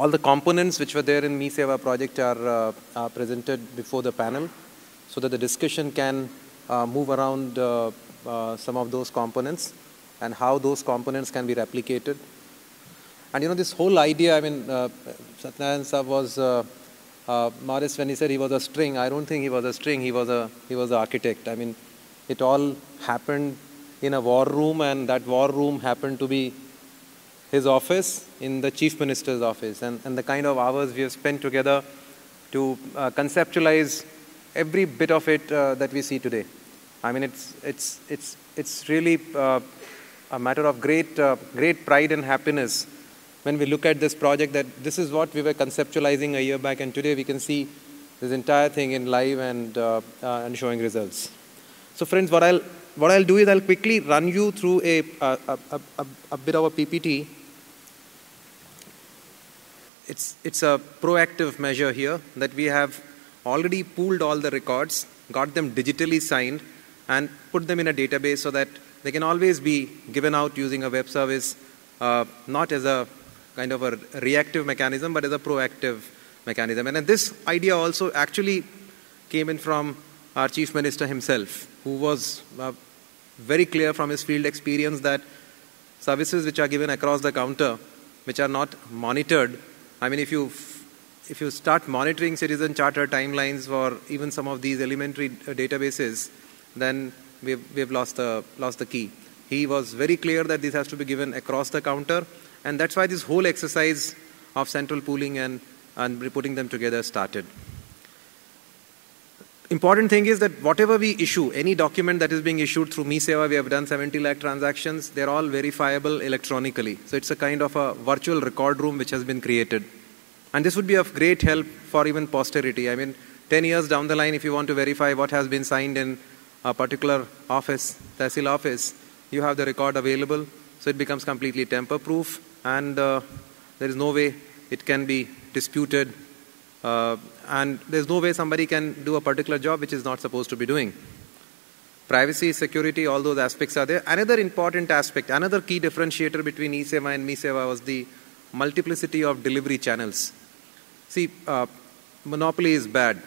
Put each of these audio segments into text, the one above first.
all the components which were there in MiSeva project are presented before the panel so that the discussion can move around some of those components and how those components can be replicated. And this whole idea, I mean, Satyanarayan Sir was Morris, when he said he was a string, I don't think he was a string, he was an architect. I mean, it all happened in a war room, and that war room happened to be his office in the Chief Minister's office, and the kind of hours we have spent together to conceptualize every bit of it that we see today. I mean, it's really a matter of great pride and happiness when we look at this project, that this is what we were conceptualizing a year back, and today we can see this entire thing in live and showing results. So friends, what I'll do is I'll quickly run you through a bit of a PPT. It's a proactive measure here that we have already pooled all the records, got them digitally signed, and put them in a database so that they can always be given out using a web service, not as a kind of a reactive mechanism, but as a proactive mechanism. And this idea also actually came in from our Chief Minister himself, who was very clear from his field experience that services which are given across the counter, which are not monitored, I mean, if you start monitoring citizen charter timelines or even some of these elementary databases, then we've lost the key. He was very clear that this has to be given across the counter, and that's why this whole exercise of central pooling and putting them together started. Important thing is that whatever we issue, any document that is being issued through MiSeva, we have done 70 lakh transactions, they're all verifiable electronically. So it's a kind of a virtual record room which has been created. And this would be of great help for even posterity. I mean, 10 years down the line, if you want to verify what has been signed in a particular office, Tehsil office, you have the record available, so it becomes completely tamper-proof, and there is no way it can be disputed, and there's no way somebody can do a particular job which is not supposed to be doing. Privacy, security, all those aspects are there. Another important aspect, another key differentiator between eSeva and MiSeva was the multiplicity of delivery channels. See, monopoly is bad.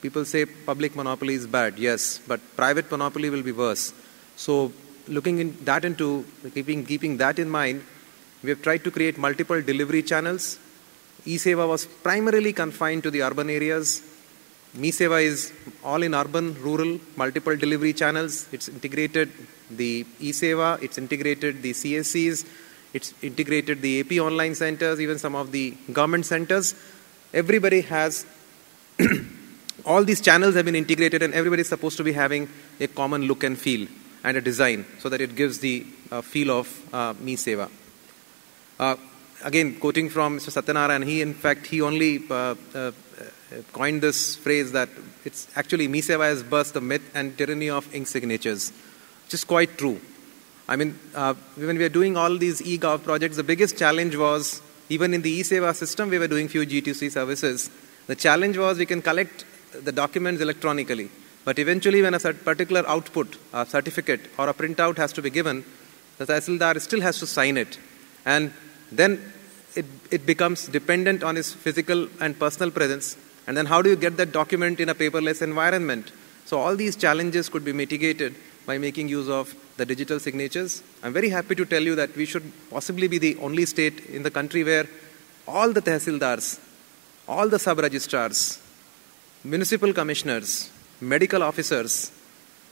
People say public monopoly is bad, yes, but private monopoly will be worse. So keeping that in mind, we have tried to create multiple delivery channels. eSeva was primarily confined to the urban areas. MiSeva is all in urban, rural, multiple delivery channels. It's integrated the eSeva, it's integrated the CSCs, it's integrated the AP online centers, even some of the government centers. Everybody has, all these channels have been integrated, and everybody is supposed to be having a common look and feel and a design so that it gives the feel of MiSeva. Again, quoting from Mr. Satyanarayan, he only coined this phrase that it's actually MiSeva has burst the myth and tyranny of ink signatures, which is quite true. I mean, when we are doing all these eGov projects, the biggest challenge was, even in the eSeva system, we were doing few G2C services. The challenge was we can collect the documents electronically, but eventually when a particular output, a certificate or a printout has to be given, the Tehsildar still has to sign it. And then it becomes dependent on his physical and personal presence. And then how do you get that document in a paperless environment? So all these challenges could be mitigated by making use of the digital signatures. I'm very happy to tell you that we should possibly be the only state in the country where all the Tehsildars, all the sub-registrars, municipal commissioners, medical officers,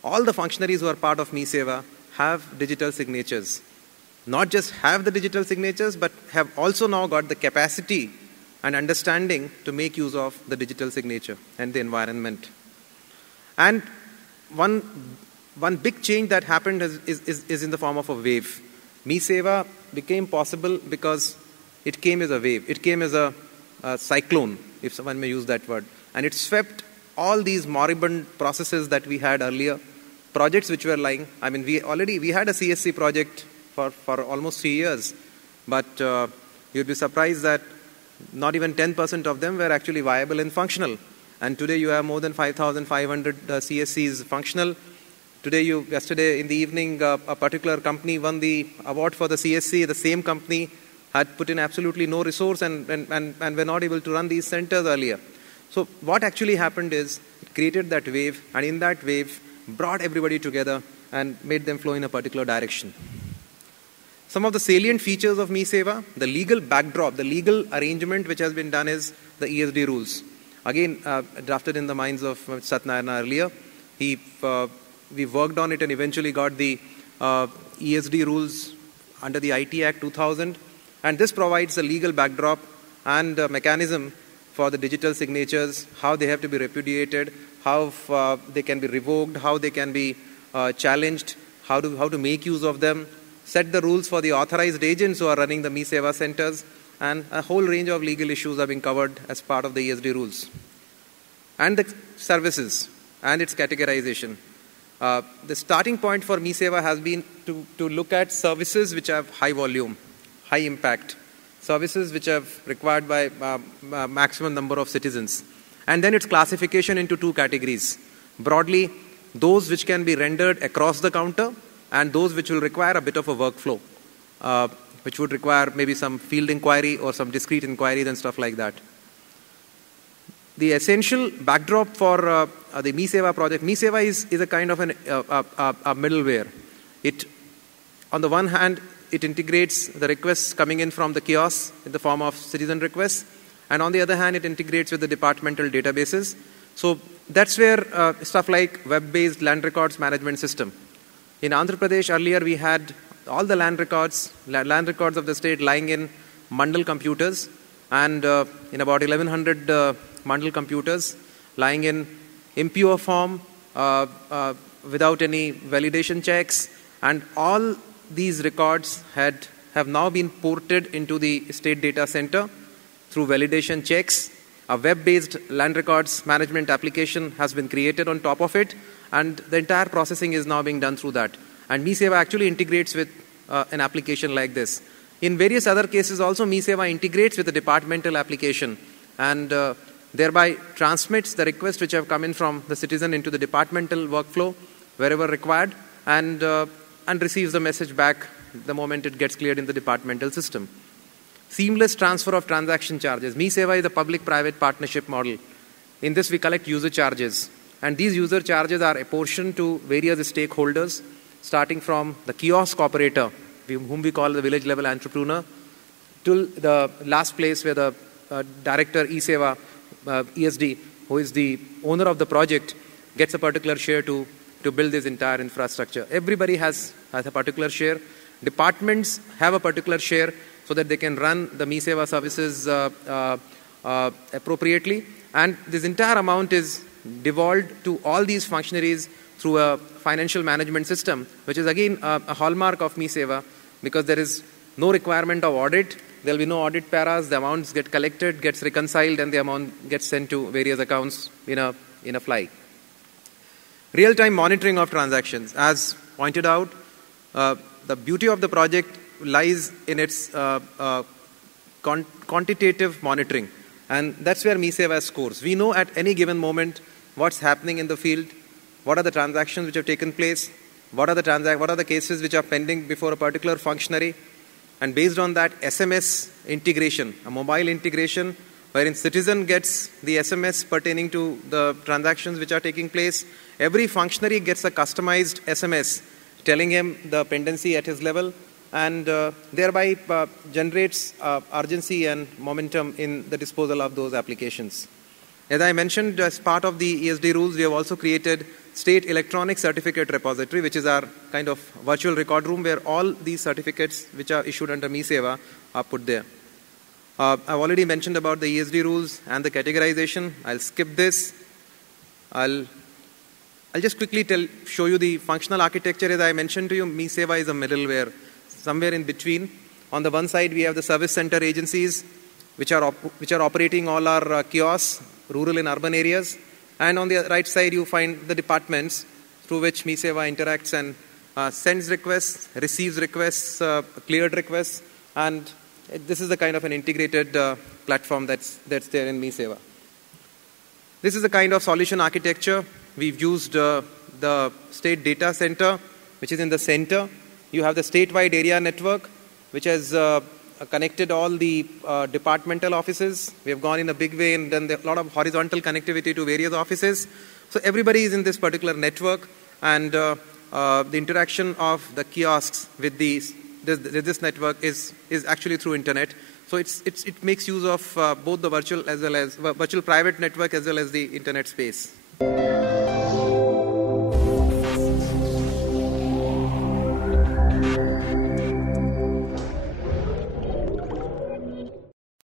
all the functionaries who are part of MiSeva have digital signatures. Not just have the digital signatures, but have also now got the capacity and understanding to make use of the digital signature and the environment. And one big change that happened is in the form of a wave. MiSeva became possible because it came as a wave. It came as a cyclone, if someone may use that word. And it swept all these moribund processes that we had earlier, projects which were lying. I mean, we had a CSC project for almost 3 years, but you'd be surprised that not even 10% of them were actually viable and functional. And today you have more than 5,500 CSCs functional. Yesterday in the evening, a particular company won the award for the CSC. The same company had put in absolutely no resource and were not able to run these centers earlier. So what actually happened is it created that wave, and in that wave brought everybody together and made them flow in a particular direction. Some of the salient features of MiSeva, the legal backdrop, the legal arrangement which has been done is the ESD rules. Again, drafted in the minds of Satyanarayana earlier. We worked on it and eventually got the ESD rules under the IT Act 2000. And this provides a legal backdrop and a mechanism for the digital signatures, how they have to be repudiated, how they can be revoked, how they can be challenged, how to make use of them, set the rules for the authorized agents who are running the MiSeva centers, and a whole range of legal issues are being covered as part of the ESD rules. And the services and its categorization. The starting point for MiSeva has been to look at services which have high volume, high impact, services which have required by maximum number of citizens. And then its classification into two categories. Broadly, those which can be rendered across the counter and those which will require a bit of a workflow, which would require maybe some field inquiry or some discrete inquiries and stuff like that. The essential backdrop for the MiSeva project, MiSeva is a kind of a middleware. On the one hand, it integrates the requests coming in from the kiosks in the form of citizen requests, and on the other hand, it integrates with the departmental databases. So that's where stuff like web-based land records management system. In Andhra Pradesh earlier, we had all the land records of the state lying in Mandal computers, and in about 1100 Mandal computers lying in impure form without any validation checks, and all these records have now been ported into the state data center through validation checks. A web-based land records management application has been created on top of it, and the entire processing is now being done through that. And MiSeva actually integrates with an application like this. In various other cases also, MiSeva integrates with the departmental application and thereby transmits the requests which have come in from the citizen into the departmental workflow wherever required, and receives the message back the moment it gets cleared in the departmental system. Seamless transfer of transaction charges. MiSeva is a public-private partnership model. In this, we collect user charges. And these user charges are apportioned to various stakeholders, starting from the kiosk operator, whom we call the village level entrepreneur, till the last place where the director eSeva, ESD, who is the owner of the project, gets a particular share to build this entire infrastructure. Everybody has a particular share. Departments have a particular share so that they can run the MiSeva services appropriately. And this entire amount is devolved to all these functionaries through a financial management system, which is again a hallmark of MiSeva, because there is no requirement of audit. There will be no audit paras. The amounts get collected, gets reconciled, and the amount gets sent to various accounts in a fly. Real-time monitoring of transactions. As pointed out, the beauty of the project lies in its quantitative monitoring. And that's where MiSeva scores. We know at any given moment what's happening in the field, what are the transactions which have taken place, what are the cases which are pending before a particular functionary. And based on that, SMS integration, a mobile integration, wherein citizen gets the SMS pertaining to the transactions which are taking place. Every functionary gets a customized SMS telling him the pendency at his level, and thereby generates urgency and momentum in the disposal of those applications. As I mentioned, as part of the ESD rules, we have also created State Electronic Certificate Repository, which is our kind of virtual record room where all these certificates which are issued under MiSeva are put there. I've already mentioned about the ESD rules and the categorization. I'll skip this. I'll just quickly show you the functional architecture. As I mentioned to you, MiSeva is a middleware, somewhere in between. On the one side, we have the service center agencies, which are operating all our kiosks, rural and urban areas. And on the right side, you find the departments through which MiSeva interacts and sends requests, receives requests, cleared requests, and this is the kind of an integrated platform that's there in MiSeva. This is the kind of solution architecture. We've used the state data center, which is in the center. You have the statewide area network, which has connected all the departmental offices. We have gone in a big way and done a lot of horizontal connectivity to various offices. So everybody is in this particular network, and the interaction of the kiosks with this network is actually through internet. So it makes use of both the virtual private network as well as the internet space.